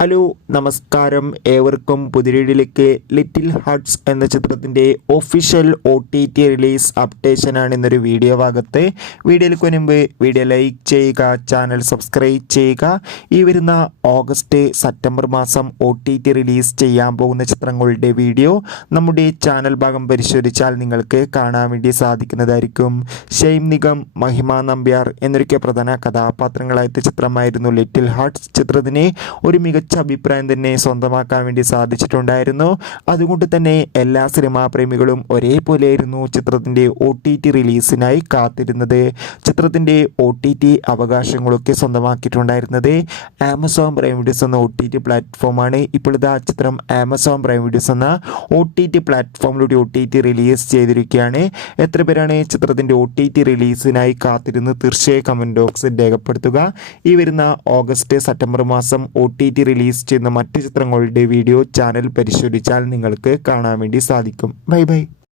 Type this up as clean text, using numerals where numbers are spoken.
Hello നമസ്കാരം, ഏവർക്കും പുതിയൊരിലേക്ക് little hearts എന്ന ചിത്രത്തിൻ്റെ ഒഫീഷ്യൽ OTT റിലീസ് അപ്ഡേഷനാണ് ഇന്നൊരു വീഡിയോ ഭാഗത്ത്. വീഡിയോയിലേക്ക് മുൻപ് വീഡിയോ ലൈക്ക് ചെയ്യുക, ചാനൽ സബ്സ്ക്രൈബ് ചെയ്യുക. ഈ വരുന്ന ഓഗസ്റ്റ് സെപ്റ്റംബർ മാസം OTT റിലീസ് ചെയ്യാൻ പോകുന്ന ചിത്രങ്ങളുടെ വീഡിയോ നമ്മുടെ ചാനൽ ഭാഗം പരിശോധിച്ചാൽ നിങ്ങൾക്ക് കാണാൻ വേണ്ടി സാധിക്കുന്നതായിരിക്കും. ഷെയ്ം നിഗം, മഹിമ നമ്പ്യാർ എന്നൊക്കെ പ്രധാന കഥാപാത്രങ്ങളായ ചിത്രമായിരുന്നു ലിറ്റിൽ ഹാർട്ട്സ്. ചിത്രത്തിന് ഒരു മികച്ച അഭിപ്രായം തന്നെ സ്വന്തമാക്കാൻ വേണ്ടി സാധിച്ചിട്ടുണ്ടായിരുന്നു. അതുകൊണ്ട് തന്നെ എല്ലാ സിനിമാ പ്രേമികളും ഒരേപോലെയായിരുന്നു ചിത്രത്തിൻ്റെ OTT റിലീസിനായി കാത്തിരുന്നത്. ചിത്രത്തിൻ്റെ OTT അവകാശങ്ങളൊക്കെ സ്വന്തമാക്കിയിട്ടുണ്ടായിരുന്നത് ആമസോൺ പ്രൈം വീഡിയോസ് എന്ന OTT പ്ലാറ്റ്ഫോമാണ്. ഇപ്പോഴത്തെ ആ ചിത്രം ആമസോൺ പ്രൈം വീഡിയോസ് എന്ന OTT പ്ലാറ്റ്ഫോമിലൂടെ OTT റിലീസ് ചെയ്തിരിക്കുകയാണ്. എത്ര പേരാണ് ചിത്രത്തിൻ്റെ OTT റിലീസിനായി കാത്തിരുന്ന് തീർച്ചയായും കമൻറ്റ് ബോക്സിൽ രേഖപ്പെടുത്തുക. ഈ വരുന്ന ഓഗസ്റ്റ് സെപ്റ്റംബർ മാസം OTT റിലീസ് ചെയ്യുന്ന മറ്റ് ചിത്രങ്ങളുടെ വീഡിയോ ചാനൽ പരിശോധിച്ചാൽ നിങ്ങൾക്ക് കാണാൻ വേണ്ടി സാധിക്കും. Bye bye.